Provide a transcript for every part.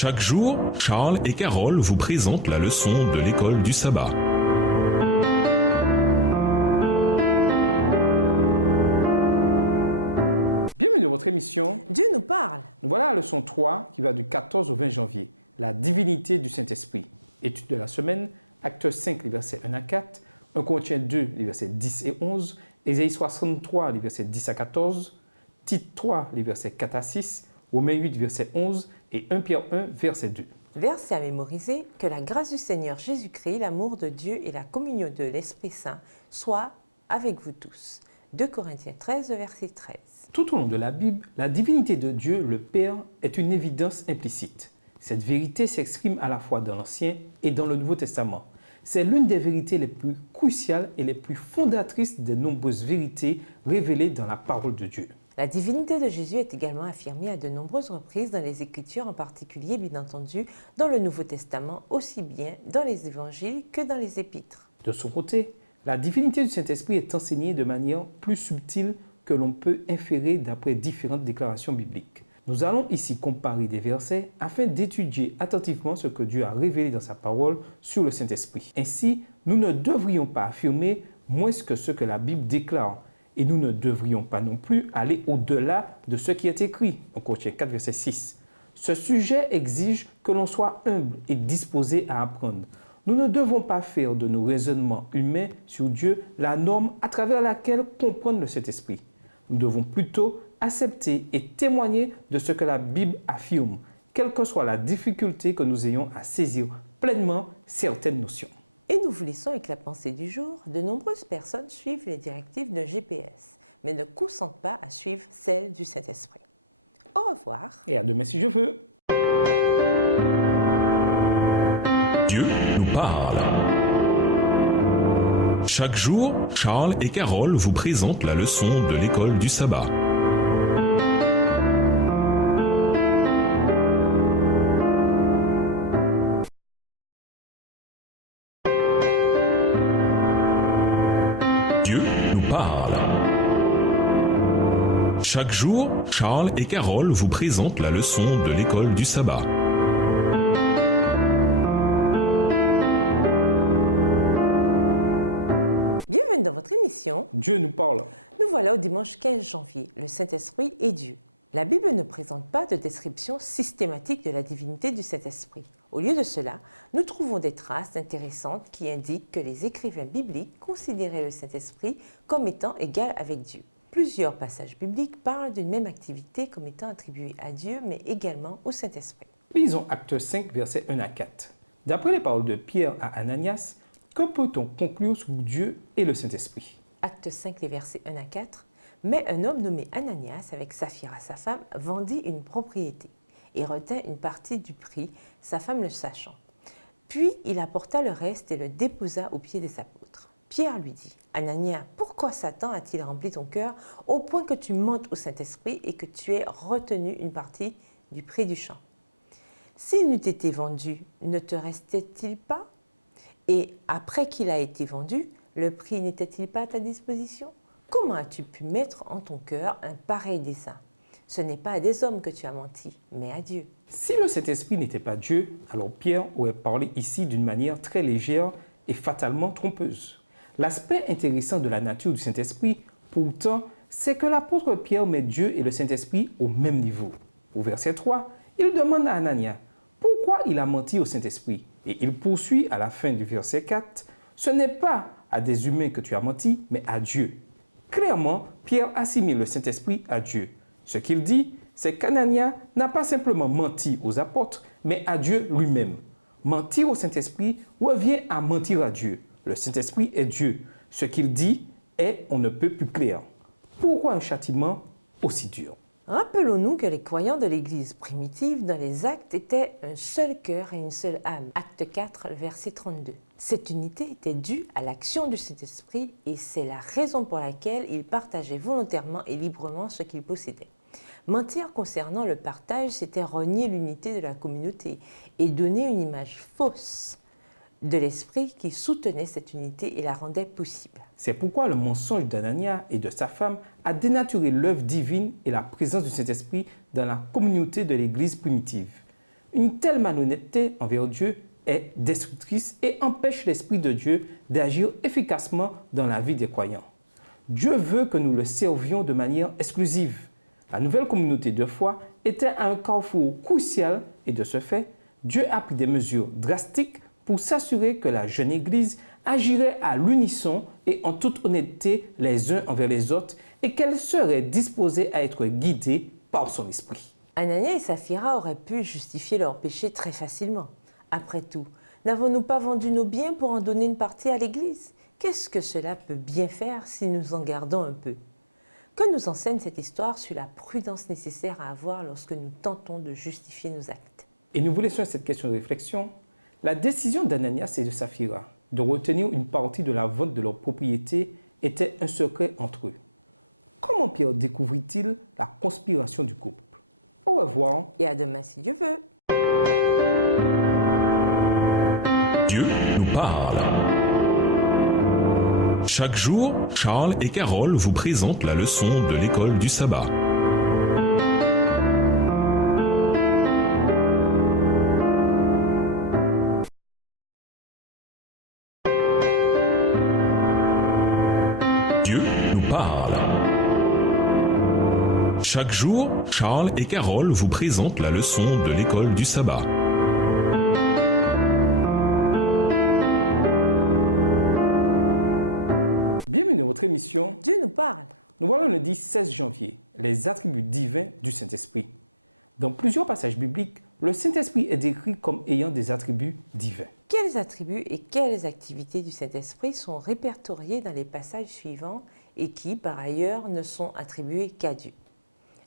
Chaque jour, Charles et Carole vous présentent la leçon de l'école du sabbat. Bienvenue dans votre émission Dieu nous parle. Nous voilà à la leçon 3 qui va du 14 au 20 janvier. La divinité du Saint-Esprit. Étude de la semaine, Actes 5, les versets 1 à 4, 1 Corinthiens 2, les versets 10 et 11, Ésaïe 63, les versets 10 à 14, Tite 3, les versets 4 à 6, Romains 8, verset 11 et 1 Pierre 1, verset 2. Verset à mémoriser, que la grâce du Seigneur Jésus-Christ, l'amour de Dieu et la communion de l'Esprit Saint soient avec vous tous. 2 Corinthiens 13, verset 13. Tout au long de la Bible, la divinité de Dieu, le Père, est une évidence implicite. Cette vérité s'exprime à la fois dans l'Ancien et dans le Nouveau Testament. C'est l'une des vérités les plus cruciales et les plus fondatrices des nombreuses vérités révélées dans la parole de Dieu. La divinité de Jésus est également affirmée à de nombreuses reprises dans les Écritures, en particulier, bien entendu, dans le Nouveau Testament, aussi bien dans les Évangiles que dans les Épîtres. De son côté, la divinité du Saint-Esprit est enseignée de manière plus subtile que l'on peut inférer d'après différentes déclarations bibliques. Nous allons ici comparer des versets afin d'étudier attentivement ce que Dieu a révélé dans sa parole sur le Saint-Esprit. Ainsi, nous ne devrions pas affirmer moins que ce que la Bible déclare. Et nous ne devrions pas non plus aller au-delà de ce qui est écrit. En Corinthiens 4, verset 6. Ce sujet exige que l'on soit humble et disposé à apprendre. Nous ne devons pas faire de nos raisonnements humains sur Dieu la norme à travers laquelle comprendre le Saint-Esprit. Nous devons plutôt accepter et témoigner de ce que la Bible affirme, quelle que soit la difficulté que nous ayons à saisir pleinement certaines notions. Et nous vous laissons avec la pensée du jour. De nombreuses personnes suivent les directives d'un GPS, mais ne consentent pas à suivre celles du Saint-Esprit. Au revoir. Et à demain si je veux. Dieu nous parle. Chaque jour, Charles et Carole vous présentent la leçon de l'école du sabbat. Dieu nous parle. Chaque jour, Charles et Carole vous présentent la leçon de l'école du sabbat. Bienvenue dans votre émission. Dieu nous parle. Nous voilà au dimanche 15 janvier. Le Saint-Esprit est Dieu. La Bible ne présente pas de description systématique de la divinité du Saint-Esprit. Au lieu de cela, nous trouvons des traces intéressantes qui indiquent que les écrivains bibliques considéraient le Saint-Esprit comme étant égal avec Dieu. Plusieurs passages bibliques parlent d'une même activité comme étant attribuée à Dieu, mais également au Saint-Esprit. Lisons Actes 5, versets 1 à 4. D'après les paroles de Pierre à Ananias, que peut-on conclure sur Dieu et le Saint-Esprit? Actes 5, les versets 1 à 4. Mais un homme nommé Ananias, avec Saphira sa femme, vendit une propriété et retint une partie du prix, sa femme le sachant. Puis il apporta le reste et le déposa aux pieds des apôtres. Pierre lui dit, « Ananias, pourquoi Satan a-t-il rempli ton cœur au point que tu mentes au Saint-Esprit et que tu aies retenu une partie du prix du champ? S'il n'eût été vendu, ne te restait-il pas? Et après qu'il a été vendu, le prix n'était-il pas à ta disposition? Comment as-tu pu mettre en ton cœur un pareil dessein? Ce n'est pas à des hommes que tu as menti, mais à Dieu. » Si le Saint-Esprit n'était pas Dieu, alors Pierre aurait parlé ici d'une manière très légère et fatalement trompeuse. L'aspect intéressant de la nature du Saint-Esprit, pourtant, c'est que l'apôtre Pierre met Dieu et le Saint-Esprit au même niveau. Au verset 3, il demande à Ananias pourquoi il a menti au Saint-Esprit. Et il poursuit à la fin du verset 4, « Ce n'est pas à des humains que tu as menti, mais à Dieu. » Clairement, Pierre assimile le Saint-Esprit à Dieu. Ce qu'il dit, c'est qu'Ananias n'a pas simplement menti aux apôtres, mais à Dieu lui-même. Mentir au Saint-Esprit revient à mentir à Dieu. Le Saint-Esprit est Dieu. Ce qu'il dit est on ne peut plus clair. Pourquoi un châtiment aussi dur? Rappelons-nous que les croyants de l'Église primitive dans les actes étaient un seul cœur et une seule âme. Acte 4, verset 32. Cette unité était due à l'action du Saint-Esprit et c'est la raison pour laquelle ils partageaient volontairement et librement ce qu'ils possédaient. Mentir concernant le partage, c'était renier l'unité de la communauté et donner une image fausse de l'esprit qui soutenait cette unité et la rendait possible. C'est pourquoi le mensonge d'Ananias et de sa femme a dénaturé l'œuvre divine et la présence du Saint-Esprit dans la communauté de l'Église primitive. Une telle malhonnêteté envers Dieu est destructrice et empêche l'Esprit de Dieu d'agir efficacement dans la vie des croyants. Dieu veut que nous le servions de manière exclusive. La nouvelle communauté de foi était à un carrefour crucial et de ce fait, Dieu a pris des mesures drastiques pour s'assurer que la jeune Église agirait à l'unisson et en toute honnêteté les uns envers les autres et qu'elle serait disposée à être guidée par son esprit. Anania et Saphira auraient pu justifier leur péché très facilement. Après tout, n'avons-nous pas vendu nos biens pour en donner une partie à l'Église? Qu'est-ce que cela peut bien faire si nous en gardons un peu? Que nous enseigne cette histoire sur la prudence nécessaire à avoir lorsque nous tentons de justifier nos actes? Et nous vous laissons cette question de réflexion. La décision d'Ananias et de Saphira de retenir une partie de la vente de leur propriété était un secret entre eux. Comment Pierre découvrit-il la conspiration du couple? Au revoir. Et à demain si Dieu veut. Dieu nous parle. Chaque jour, Charles et Carole vous présentent la leçon de l'école du sabbat. Dieu nous parle. Chaque jour, Charles et Carole vous présentent la leçon de l'école du sabbat. Bienvenue dans votre émission. Dieu nous parle. Nous voilà le lundi 16 janvier, les attributs divins du Saint-Esprit. Dans plusieurs passages bibliques, le Saint-Esprit est décrit comme ayant des attributs divins. Quels attributs et quelles activités du Saint-Esprit sont répertoriés dans les passages suivants et qui, par ailleurs, ne sont attribués qu'à Dieu?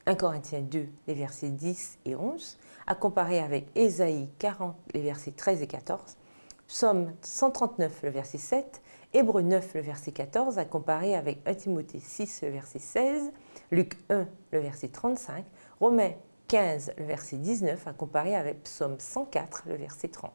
1 Corinthiens 2, les versets 10 et 11, à comparer avec Ésaïe 40, les versets 13 et 14, Psaume 139, le verset 7, Hébreux 9, le verset 14, à comparer avec 1 Timothée 6, le verset 16, Luc 1, le verset 35, Romains 15, le verset 19, à comparer avec Psaume 104, le verset 30.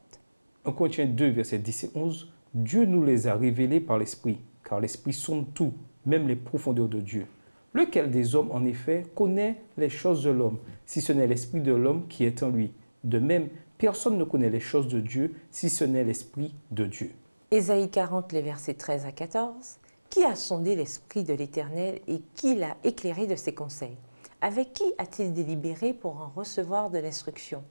1 Corinthiens 2, versets 10 et 11, Dieu nous les a révélés par l'Esprit, car l'Esprit sonde tout, même les profondeurs de Dieu. Lequel des hommes, en effet, connaît les choses de l'homme, si ce n'est l'Esprit de l'homme qui est en lui? De même, personne ne connaît les choses de Dieu, si ce n'est l'Esprit de Dieu. Ésaïe 40, les versets 13 à 14. Qui a sondé l'Esprit de l'Éternel et qui l'a éclairé de ses conseils? Avec qui a-t-il délibéré pour en recevoir de l'instruction?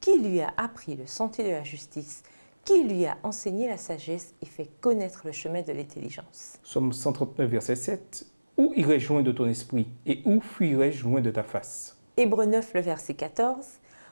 Qui lui a appris le sentier de la justice? Qui lui a enseigné la sagesse et fait connaître le chemin de l'intelligence? Psaume 139, verset 7. Où irai-je loin de ton esprit et où fuirai-je loin de ta face? Hébreux 9, le verset 14.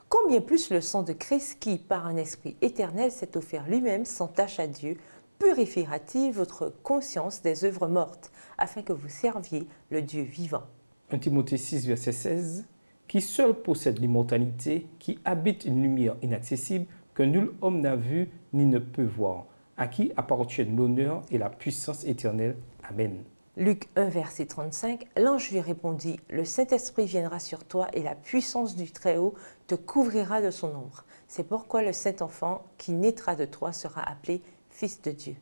Combien plus le sang de Christ qui, par un esprit éternel, s'est offert lui-même sans tache à Dieu, purifiera-t-il votre conscience des œuvres mortes, afin que vous serviez le Dieu vivant? 1 Timothée 6, verset 16. Qui seul possède l'immortalité, qui habite une lumière inaccessible que nul homme n'a vue ni ne peut voir, à qui appartiennent l'honneur et la puissance éternelle. Amen. Luc 1, verset 35, l'ange lui répondit, « Le Saint-Esprit viendra sur toi et la puissance du Très-Haut te couvrira de son ombre. C'est pourquoi le Saint-Enfant qui naîtra de toi sera appelé Fils de Dieu. »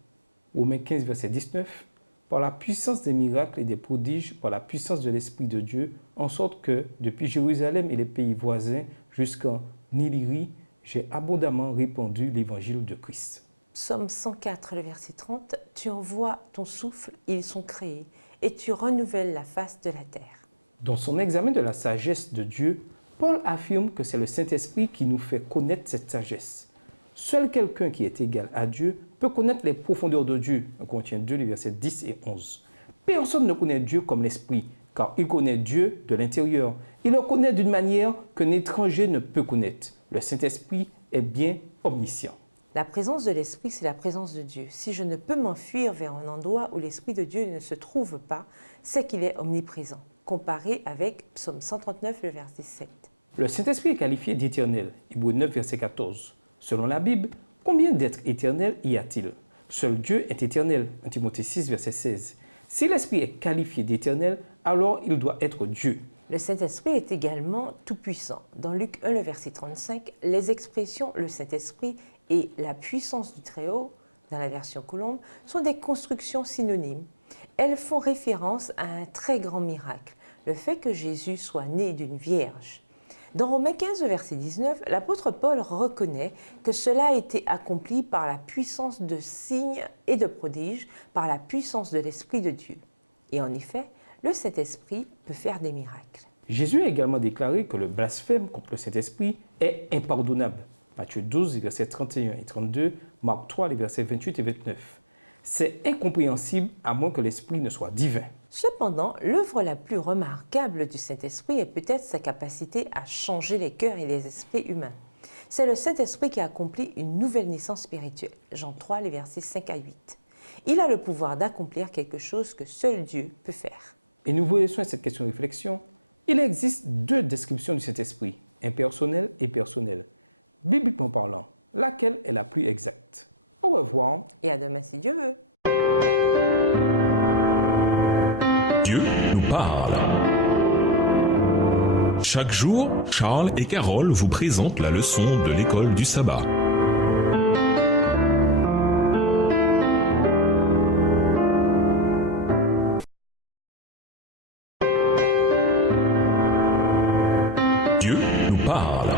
Romains 15, verset 19. Par la puissance des miracles et des prodiges, par la puissance de l'Esprit de Dieu, en sorte que, depuis Jérusalem et les pays voisins jusqu'en Illyrie, j'ai abondamment répandu l'évangile de Christ. Psaume 104, le verset 30, « Tu envoies ton souffle, ils sont créés, et tu renouvelles la face de la terre. » Dans son examen de la sagesse de Dieu, Paul affirme que c'est le Saint-Esprit qui nous fait connaître cette sagesse. Seul quelqu'un qui est égal à Dieu peut connaître les profondeurs de Dieu. 1 Corinthiens 2, les versets 10 et 11. Personne ne connaît Dieu comme l'Esprit, car il connaît Dieu de l'intérieur. Il le connaît d'une manière qu'un étranger ne peut connaître. Le Saint-Esprit est bien omniscient. La présence de l'Esprit, c'est la présence de Dieu. Si je ne peux m'enfuir vers un endroit où l'Esprit de Dieu ne se trouve pas, c'est qu'il est omniprésent. Comparé avec Psaume 139, le verset 7. Le Saint-Esprit est qualifié d'éternel. Hébreux 9, verset 14. Selon la Bible, combien d'êtres éternels y a-t-il? Seul Dieu est éternel. 1 Timothée 6, verset 16. Si l'Esprit est qualifié d'éternel, alors il doit être Dieu. Le Saint-Esprit est également tout-puissant. Dans Luc 1, le verset 35, les expressions « le Saint-Esprit » et « la puissance du Très-Haut » dans la version Colombe sont des constructions synonymes. Elles font référence à un très grand miracle, le fait que Jésus soit né d'une vierge. Dans Romains 15, verset 19, l'apôtre Paul reconnaît que cela a été accompli par la puissance de signes et de prodiges, par la puissance de l'Esprit de Dieu. Et en effet, le Saint-Esprit peut faire des miracles. Jésus a également déclaré que le blasphème contre le Saint-Esprit est impardonnable. Matthieu 12, versets 31 et 32, Marc 3, les versets 28 et 29. C'est incompréhensible à moins que l'Esprit ne soit divin. Cependant, l'œuvre la plus remarquable du Saint-Esprit est peut-être sa capacité à changer les cœurs et les esprits humains. C'est le Saint-Esprit qui accomplit une nouvelle naissance spirituelle. Jean 3, les versets 5 à 8. Il a le pouvoir d'accomplir quelque chose que seul Dieu peut faire. Et nous vous laissons à cette question de réflexion. Il existe deux descriptions du Saint-Esprit, impersonnelle et personnelle. Bibliquement parlant, laquelle est la plus exacte? Au revoir. Et à demain si Dieu veut. Dieu nous parle. Chaque jour, Charles et Carole vous présentent la leçon de l'école du sabbat. Dieu nous parle.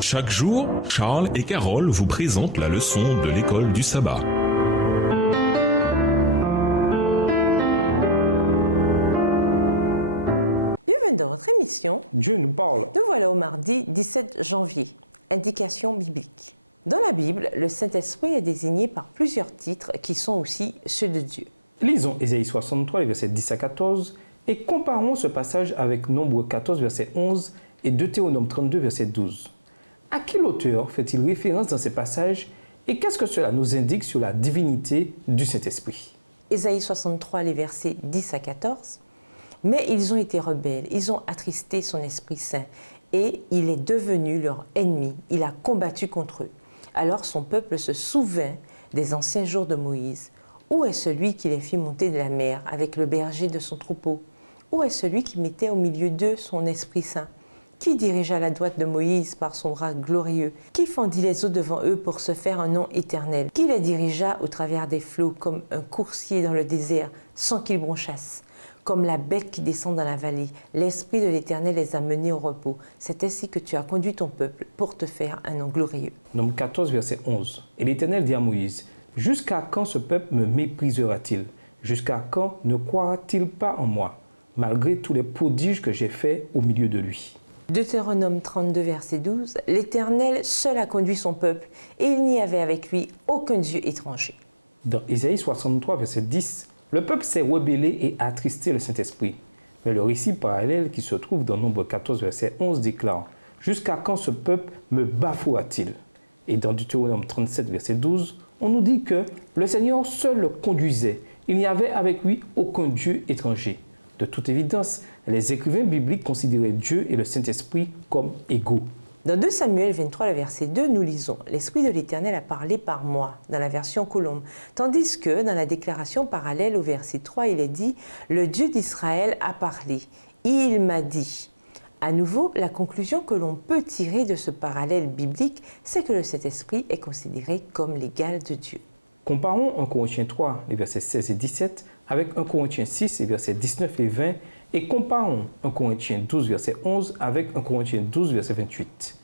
Chaque jour, Charles et Carole vous présentent la leçon de l'école du sabbat. Bienvenue dans votre émission. Dieu nous parle. Nous voilà au mardi 17 janvier. Indication biblique. Dans la Bible, le Saint-Esprit est désigné par plusieurs titres qui sont aussi ceux de Dieu. Lisons Ésaïe 63, les versets 10 à 14, et comparons ce passage avec Nombre 14, verset 11, et Deutéronome 32, verset 12. À quel auteur fait-il référence dans ces passages, et qu'est-ce que cela nous indique sur la divinité du Saint-Esprit? Ésaïe 63, les versets 10 à 14. Mais ils ont été rebelles, ils ont attristé son Esprit Saint, et il est devenu leur ennemi, il a combattu contre eux. Alors son peuple se souvint des anciens jours de Moïse. Où est celui qui les fit monter de la mer avec le berger de son troupeau? Où est celui qui mettait au milieu d'eux son Esprit Saint? Qui dirigea la droite de Moïse par son bras glorieux? Qui fendit les eaux devant eux pour se faire un nom éternel? Qui les dirigea au travers des flots comme un coursier dans le désert sans qu'ils bronchassent? Comme la bête qui descend dans la vallée, l'Esprit de l'Éternel les a menés au repos. C'est ainsi que tu as conduit ton peuple pour te faire un nom glorieux. Nombre 14, verset 11. Et l'Éternel dit à Moïse, « Jusqu'à quand ce peuple me méprisera-t-il? Jusqu'à quand ne croira-t-il pas en moi, malgré tous les prodiges que j'ai faits au milieu de lui ?» Deutéronome 32, verset 12. L'Éternel seul a conduit son peuple, et il n'y avait avec lui aucun Dieu étranger. Dans Ésaïe 63, verset 10, le peuple s'est rebellé et a attristé le Saint-Esprit. Mais le récit parallèle qui se trouve dans Nombre 14, verset 11 déclare « Jusqu'à quand ce peuple me bafouera-t-il » Et dans Deutéronome 37, verset 12, on nous dit que le Seigneur seul le conduisait. Il n'y avait avec lui aucun Dieu étranger. De toute évidence, les écrivains bibliques considéraient Dieu et le Saint-Esprit comme égaux. Dans 2 Samuel 23, le verset 2, nous lisons « L'Esprit de l'Éternel a parlé par moi » dans la version Colombe, tandis que dans la déclaration parallèle au verset 3, il est dit « Le Dieu d'Israël a parlé, il m'a dit ». À nouveau, la conclusion que l'on peut tirer de ce parallèle biblique, c'est que le Saint-Esprit est considéré comme l'égal de Dieu. Comparons 1 Corinthiens 3, les versets 16 et 17, avec 1 Corinthiens 6, les versets 19 et 20, et comparons 1 Corinthiens 12, verset 11, avec 1 Corinthiens 12, verset 28.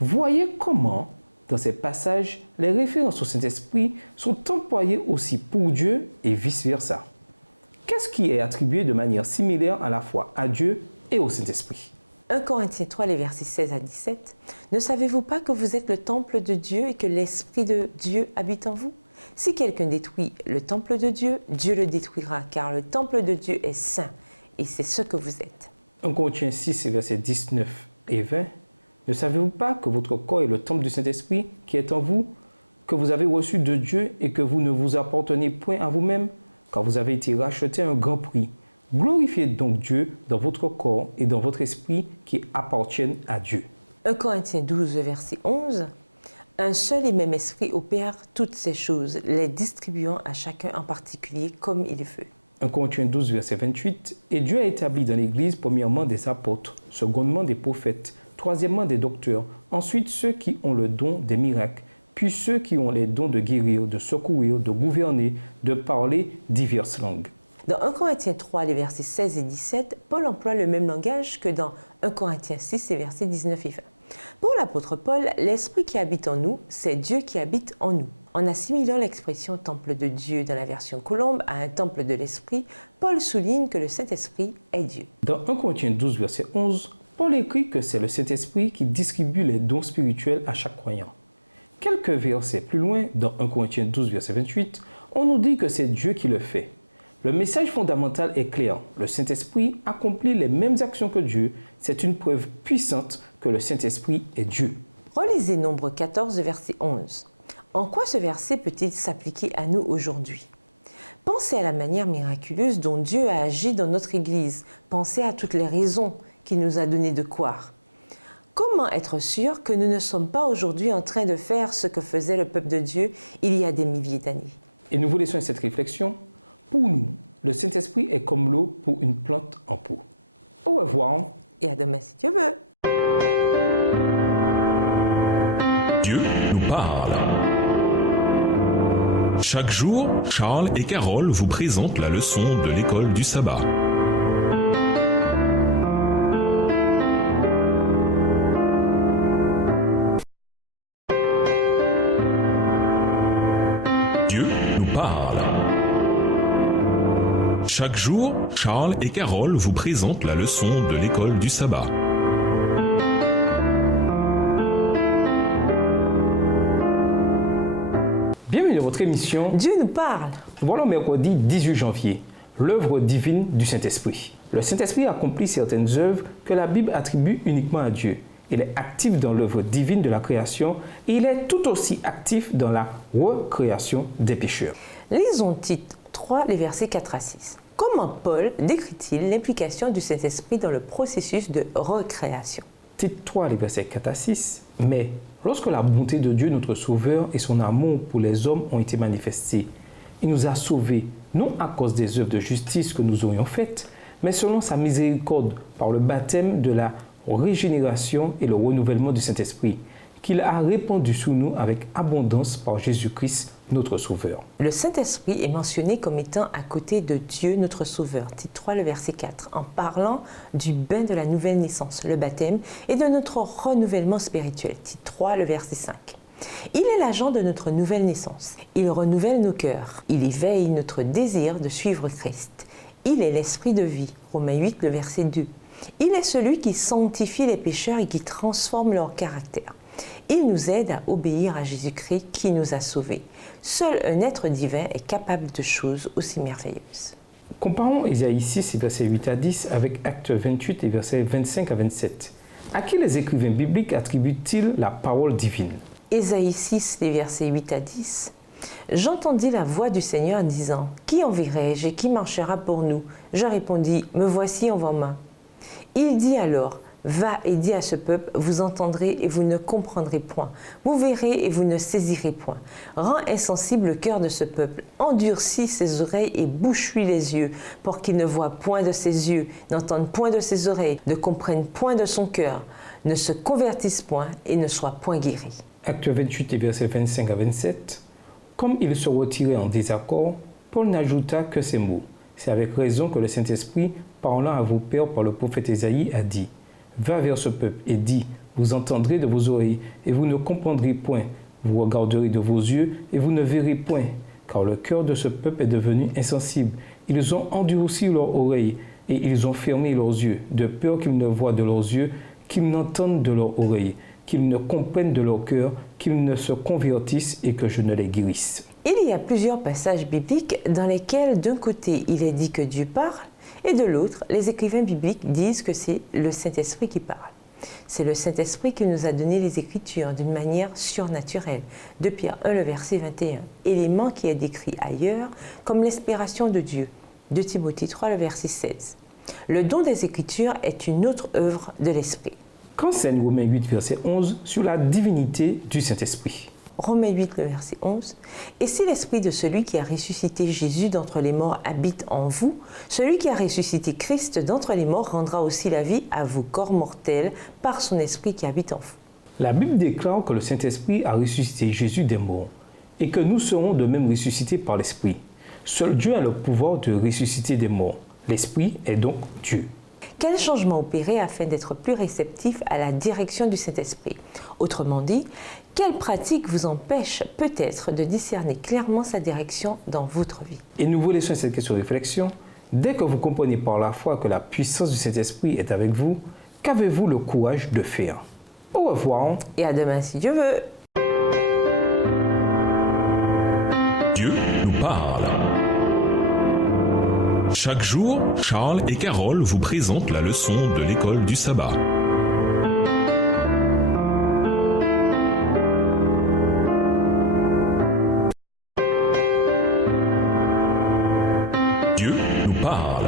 Voyez comment, dans ces passages, les références au Saint-Esprit sont employées aussi pour Dieu et vice-versa. Qu'est-ce qui est attribué de manière similaire à la fois à Dieu et au Saint-Esprit? 1 Corinthiens 3, les versets 16 à 17. Ne savez-vous pas que vous êtes le temple de Dieu et que l'Esprit de Dieu habite en vous? Si quelqu'un détruit le temple de Dieu, Dieu le détruira, car le temple de Dieu est saint, et c'est ce que vous êtes. 1 Corinthiens 6, versets 19 et 20. Ne savez-vous pas que votre corps est le temple du Saint-Esprit qui est en vous, que vous avez reçu de Dieu et que vous ne vous appartenez point à vous-même, car vous avez été rachetés à un grand prix? Glorifiez donc Dieu dans votre corps et dans votre esprit qui appartiennent à Dieu. 1 Corinthiens 12, verset 11. Un seul et même esprit opère toutes ces choses, les distribuant à chacun en particulier comme il veut. 1 Corinthiens 12, verset 28. Et Dieu a établi dans l'Église premièrement des apôtres, secondement des prophètes, troisièmement des docteurs, ensuite ceux qui ont le don des miracles, puis ceux qui ont les dons de guérir, de secourir, de gouverner, de parler diverses langues. Dans 1 Corinthiens 3, les versets 16 et 17, Paul emploie le même langage que dans 1 Corinthiens 6, les versets 19 et 20. Pour l'apôtre Paul, l'Esprit qui habite en nous, c'est Dieu qui habite en nous. En assimilant l'expression « temple de Dieu » dans la version Colombe à un temple de l'Esprit, Paul souligne que le Saint-Esprit est Dieu. Dans 1 Corinthiens 12, verset 11, Paul écrit que c'est le Saint-Esprit qui distribue les dons spirituels à chaque croyant. Quelques versets plus loin, dans 1 Corinthiens 12, verset 28, on nous dit que c'est Dieu qui le fait. Le message fondamental est clair. Le Saint-Esprit accomplit les mêmes actions que Dieu. C'est une preuve puissante que le Saint-Esprit est Dieu. Relisez Nombre 14, verset 11. En quoi ce verset peut-il s'appliquer à nous aujourd'hui? Pensez à la manière miraculeuse dont Dieu a agi dans notre Église. Pensez à toutes les raisons qu'il nous a donné de croire. Comment être sûr que nous ne sommes pas aujourd'hui en train de faire ce que faisait le peuple de Dieu il y a des milliers d'années? Et nous vous laissons cette réflexion. Pour nous, le Saint-Esprit est comme l'eau pour une plante en pot. Au revoir. Et à demain si Dieu veut. Dieu nous parle. Chaque jour, Charles et Carole vous présentent la leçon de l'école du sabbat. Dieu nous parle. Chaque jour, Charles et Carole vous présentent la leçon de l'école du sabbat. Bienvenue dans votre émission. Dieu nous parle. Voilà mercredi 18 janvier, l'œuvre divine du Saint-Esprit. Le Saint-Esprit accomplit certaines œuvres que la Bible attribue uniquement à Dieu. Il est actif dans l'œuvre divine de la création et il est tout aussi actif dans la recréation des pécheurs. Lisons Tite 3, les versets 4 à 6. Comment Paul décrit-il l'implication du Saint-Esprit dans le processus de recréation? Tite 3, les versets 4 à 6. Mais lorsque la bonté de Dieu, notre Sauveur, et son amour pour les hommes ont été manifestés, il nous a sauvés, non à cause des œuvres de justice que nous aurions faites, mais selon sa miséricorde par le baptême de la régénération et le renouvellement du Saint-Esprit, qu'il a répandu sur nous avec abondance par Jésus-Christ, notre Sauveur. Le Saint-Esprit est mentionné comme étant à côté de Dieu, notre Sauveur, Tite 3, le verset 4, en parlant du bain de la nouvelle naissance, le baptême, et de notre renouvellement spirituel, Tite 3, le verset 5. Il est l'agent de notre nouvelle naissance. Il renouvelle nos cœurs. Il éveille notre désir de suivre Christ. Il est l'esprit de vie, Romains 8, le verset 2. Il est celui qui sanctifie les pécheurs et qui transforme leur caractère. Il nous aide à obéir à Jésus-Christ qui nous a sauvés. Seul un être divin est capable de choses aussi merveilleuses. Comparons Ésaïe 6, versets 8 à 10 avec Actes 28 et versets 25 à 27. À qui les écrivains bibliques attribuent-ils la parole divine? Ésaïe 6, les versets 8 à 10. J'entendis la voix du Seigneur disant, « Qui enverrai-je et qui marchera pour nous ?» Je répondis, « Me voici, envoie-moi. » Il dit alors, « Va et dis à ce peuple, vous entendrez et vous ne comprendrez point. Vous verrez et vous ne saisirez point. Rends insensible le cœur de ce peuple, endurcis ses oreilles et bouche-lui les yeux, pour qu'il ne voie point de ses yeux, n'entende point de ses oreilles, ne comprenne point de son cœur, ne se convertisse point et ne soit point guéri. » Acte 28 et versets 25 à 27. Comme il se retirait en désaccord, Paul n'ajouta que ces mots. C'est avec raison que le Saint-Esprit, parlant à vos pères par le prophète Ésaïe, a dit « Va vers ce peuple et dis, vous entendrez de vos oreilles et vous ne comprendrez point, vous regarderez de vos yeux et vous ne verrez point, car le cœur de ce peuple est devenu insensible. Ils ont endurci leurs oreilles et ils ont fermé leurs yeux, de peur qu'ils ne voient de leurs yeux, qu'ils n'entendent de leurs oreilles, qu'ils ne comprennent de leur cœur, qu'ils ne se convertissent et que je ne les guérisse. » Il y a plusieurs passages bibliques dans lesquels d'un côté il est dit que Dieu parle et de l'autre les écrivains bibliques disent que c'est le Saint-Esprit qui parle. C'est le Saint-Esprit qui nous a donné les Écritures d'une manière surnaturelle. 2 Pierre 1, le verset 21, élément qui est décrit ailleurs comme l'inspiration de Dieu. 2 Timothée 3, le verset 16. Le don des Écritures est une autre œuvre de l'Esprit. Qu'enseigne Romains 8, verset 11 sur la divinité du Saint-Esprit? Romains 8, le verset 11. « Et si l'esprit de celui qui a ressuscité Jésus d'entre les morts habite en vous, celui qui a ressuscité Christ d'entre les morts rendra aussi la vie à vos corps mortels par son esprit qui habite en vous. » La Bible déclare que le Saint-Esprit a ressuscité Jésus des morts et que nous serons de même ressuscités par l'Esprit. Seul Dieu a le pouvoir de ressusciter des morts. L'Esprit est donc Dieu. Quel changement opérer afin d'être plus réceptif à la direction du Saint-Esprit? Autrement dit, quelle pratique vous empêche peut-être de discerner clairement sa direction dans votre vie? Et nous vous laissons cette question de réflexion. Dès que vous comprenez par la foi que la puissance du Saint-Esprit est avec vous, qu'avez-vous le courage de faire? Au revoir. Et à demain si Dieu veut. Dieu nous parle. Chaque jour, Charles et Carole vous présentent la leçon de l'école du sabbat. Dieu nous parle.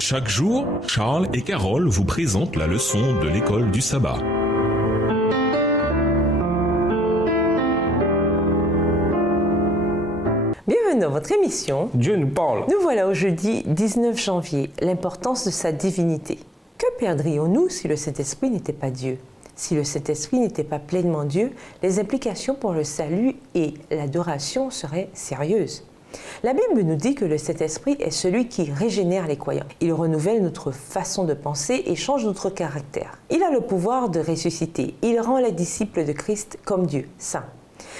Chaque jour, Charles et Carole vous présentent la leçon de l'école du sabbat. Bienvenue dans votre émission. Dieu nous parle. Nous voilà au jeudi 19 janvier, l'importance de sa divinité. Que perdrions-nous si le Saint-Esprit n'était pas Dieu? Si le Saint-Esprit n'était pas pleinement Dieu, les implications pour le salut et l'adoration seraient sérieuses. La Bible nous dit que le Saint-Esprit est celui qui régénère les croyants. Il renouvelle notre façon de penser et change notre caractère. Il a le pouvoir de ressusciter. Il rend les disciples de Christ comme Dieu, saint.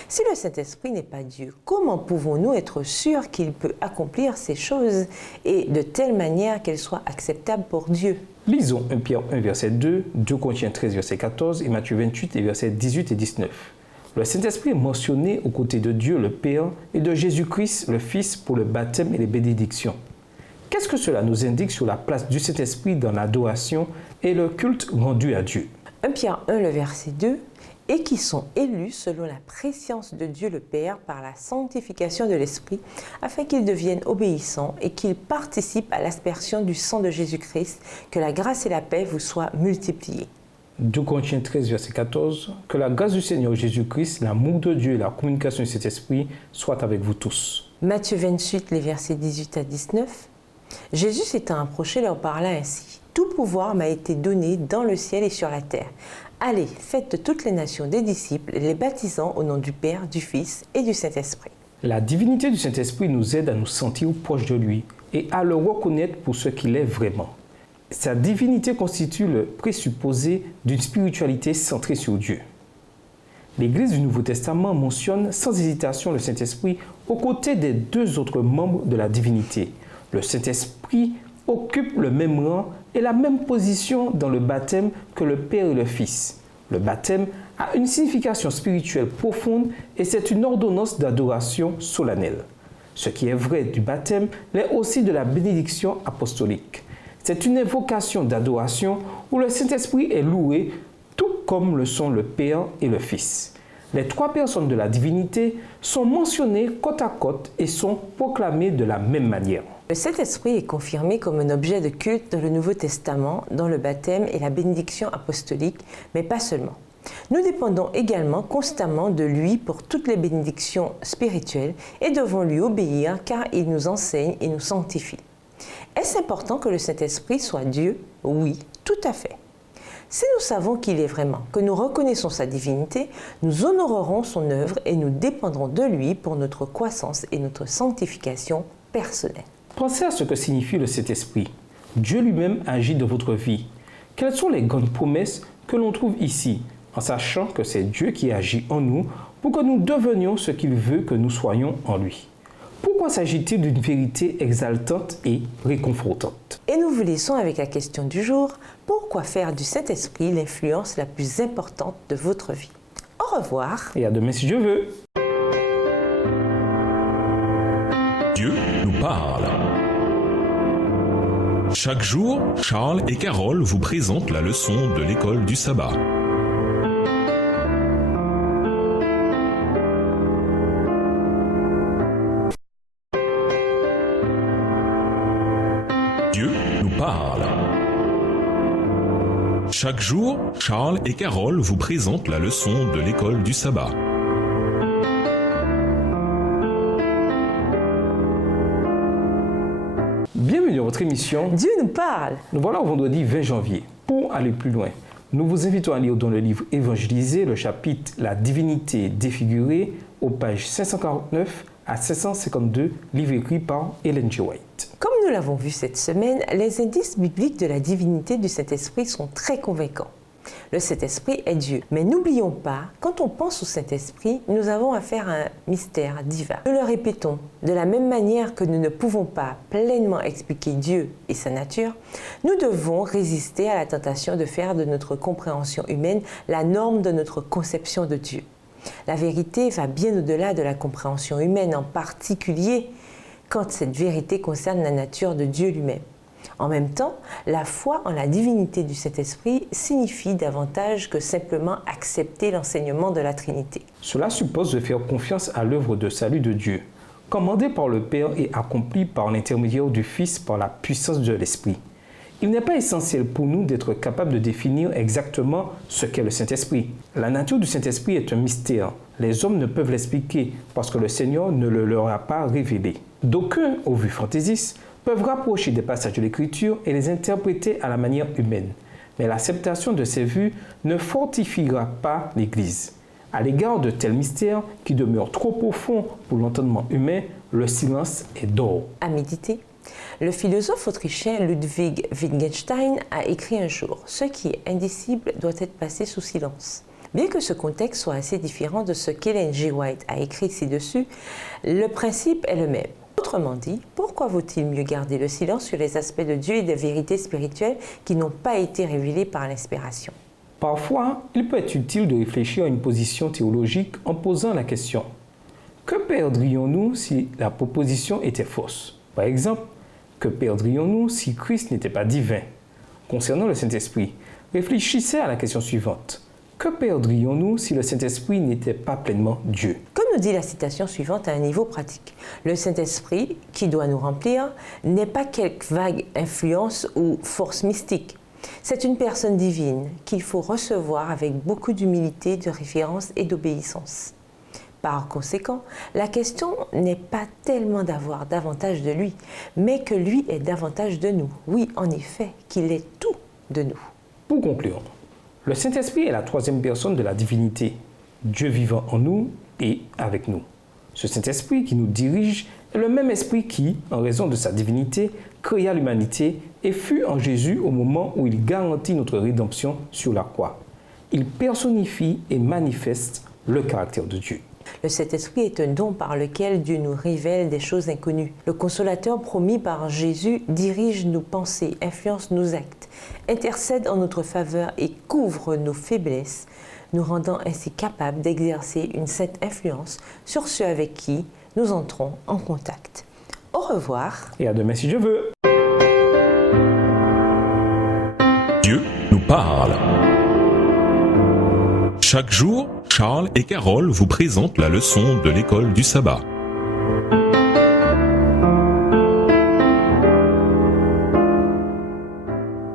Si le Saint-Esprit n'est pas Dieu, comment pouvons-nous être sûrs qu'il peut accomplir ces choses et de telle manière qu'elles soient acceptables pour Dieu? Lisons 1 Pierre 1, verset 2, 2 Corinthiens 13, verset 14 et Matthieu 28, et versets 18 et 19. Le Saint-Esprit est mentionné aux côtés de Dieu le Père et de Jésus-Christ le Fils pour le baptême et les bénédictions. Qu'est-ce que cela nous indique sur la place du Saint-Esprit dans l'adoration et le culte rendu à Dieu? 1 Pierre 1, le verset 2, et qui sont élus selon la préscience de Dieu le Père par la sanctification de l'Esprit, afin qu'ils deviennent obéissants et qu'ils participent à l'aspersion du sang de Jésus-Christ, que la grâce et la paix vous soient multipliées. 2 Corinthiens 13, verset 14, que la grâce du Seigneur Jésus-Christ, l'amour de Dieu et la communication de cet esprit soient avec vous tous. Matthieu 28, les versets 18 à 19. Jésus s'étant approché leur parla ainsi. Tout pouvoir m'a été donné dans le ciel et sur la terre. Allez, faites de toutes les nations des disciples, les baptisant au nom du Père, du Fils et du Saint-Esprit. La divinité du Saint-Esprit nous aide à nous sentir proches de lui et à le reconnaître pour ce qu'il est vraiment. Sa divinité constitue le présupposé d'une spiritualité centrée sur Dieu. L'Église du Nouveau Testament mentionne sans hésitation le Saint-Esprit aux côtés des deux autres membres de la divinité. Le Saint-Esprit occupe le même rang et la même position dans le baptême que le Père et le Fils. Le baptême a une signification spirituelle profonde et c'est une ordonnance d'adoration solennelle. Ce qui est vrai du baptême l'est aussi de la bénédiction apostolique. C'est une invocation d'adoration où le Saint-Esprit est loué, tout comme le sont le Père et le Fils. Les trois personnes de la divinité sont mentionnées côte à côte et sont proclamées de la même manière. Le Saint-Esprit est confirmé comme un objet de culte dans le Nouveau Testament, dans le baptême et la bénédiction apostolique, mais pas seulement. Nous dépendons également constamment de lui pour toutes les bénédictions spirituelles et devons lui obéir car il nous enseigne et nous sanctifie. Est-ce important que le Saint-Esprit soit Dieu? Oui, tout à fait. Si nous savons qu'il est vraiment, que nous reconnaissons sa divinité, nous honorerons son œuvre et nous dépendrons de lui pour notre croissance et notre sanctification personnelle. Pensez à ce que signifie le Saint-Esprit. Dieu lui-même agit dans votre vie. Quelles sont les grandes promesses que l'on trouve ici, en sachant que c'est Dieu qui agit en nous pour que nous devenions ce qu'il veut que nous soyons en lui? Pourquoi s'agit-il d'une vérité exaltante et réconfortante? Et nous vous laissons avec la question du jour. Pourquoi faire du Saint-Esprit l'influence la plus importante de votre vie? Au revoir. Et à demain si Dieu veut. Dieu nous parle. Chaque jour, Charles et Carole vous présentent la leçon de l'école du sabbat. Dieu nous parle. Chaque jour, Charles et Carole vous présentent la leçon de l'école du sabbat. Bienvenue dans votre émission. Dieu nous parle. Nous voilà au vendredi 20 janvier. Pour aller plus loin, nous vous invitons à lire dans le livre Évangélisé, le chapitre La divinité défigurée, aux pages 549 à 752, livre écrit par Ellen G. White. Comme nous l'avons vu cette semaine, les indices bibliques de la divinité du Saint-Esprit sont très convaincants. Le Saint-Esprit est Dieu. Mais n'oublions pas, quand on pense au Saint-Esprit, nous avons affaire à un mystère divin. Nous le répétons, de la même manière que nous ne pouvons pas pleinement expliquer Dieu et sa nature, nous devons résister à la tentation de faire de notre compréhension humaine la norme de notre conception de Dieu. La vérité va bien au-delà de la compréhension humaine, en particulier quand cette vérité concerne la nature de Dieu lui-même. En même temps, la foi en la divinité du Saint-Esprit signifie davantage que simplement accepter l'enseignement de la Trinité. Cela suppose de faire confiance à l'œuvre de salut de Dieu, commandée par le Père et accomplie par l'intermédiaire du Fils par la puissance de l'Esprit. Il n'est pas essentiel pour nous d'être capables de définir exactement ce qu'est le Saint-Esprit. La nature du Saint-Esprit est un mystère. Les hommes ne peuvent l'expliquer parce que le Seigneur ne le leur a pas révélé. D'aucuns, au vu fantaisistes, peuvent rapprocher des passages de l'Écriture et les interpréter à la manière humaine. Mais l'acceptation de ces vues ne fortifiera pas l'Église. À l'égard de tels mystères qui demeurent trop profonds pour l'entendement humain, le silence est d'or. À méditer. Le philosophe autrichien Ludwig Wittgenstein a écrit un jour « Ce qui est indicible doit être passé sous silence ». Bien que ce contexte soit assez différent de ce qu'Ellen G. White a écrit ci-dessus, le principe est le même. Autrement dit, pourquoi vaut-il mieux garder le silence sur les aspects de Dieu et des vérités spirituelles qui n'ont pas été révélées par l'inspiration? Parfois, il peut être utile de réfléchir à une position théologique en posant la question « Que perdrions-nous si la proposition était fausse ?» Par exemple, « Que perdrions-nous si Christ n'était pas divin ?» Concernant le Saint-Esprit, réfléchissez à la question suivante. Que perdrions-nous si le Saint-Esprit n'était pas pleinement Dieu? Comme nous dit la citation suivante à un niveau pratique, le Saint-Esprit, qui doit nous remplir, n'est pas quelque vague influence ou force mystique. C'est une personne divine qu'il faut recevoir avec beaucoup d'humilité, de révérence et d'obéissance. Par conséquent, la question n'est pas tellement d'avoir davantage de lui, mais que lui est davantage de nous. Oui, en effet, qu'il est tout de nous. Pour conclure, le Saint-Esprit est la troisième personne de la divinité, Dieu vivant en nous et avec nous. Ce Saint-Esprit qui nous dirige est le même esprit qui, en raison de sa divinité, créa l'humanité et fut en Jésus au moment où il garantit notre rédemption sur la croix. Il personnifie et manifeste le caractère de Dieu. Le Saint-Esprit est un don par lequel Dieu nous révèle des choses inconnues. Le consolateur promis par Jésus dirige nos pensées, influence nos actes, intercède en notre faveur et couvre nos faiblesses, nous rendant ainsi capables d'exercer une sainte influence sur ceux avec qui nous entrons en contact. Au revoir. Et à demain si Dieu veut. Dieu nous parle. Chaque jour, Charles et Carole vous présentent la leçon de l'école du sabbat.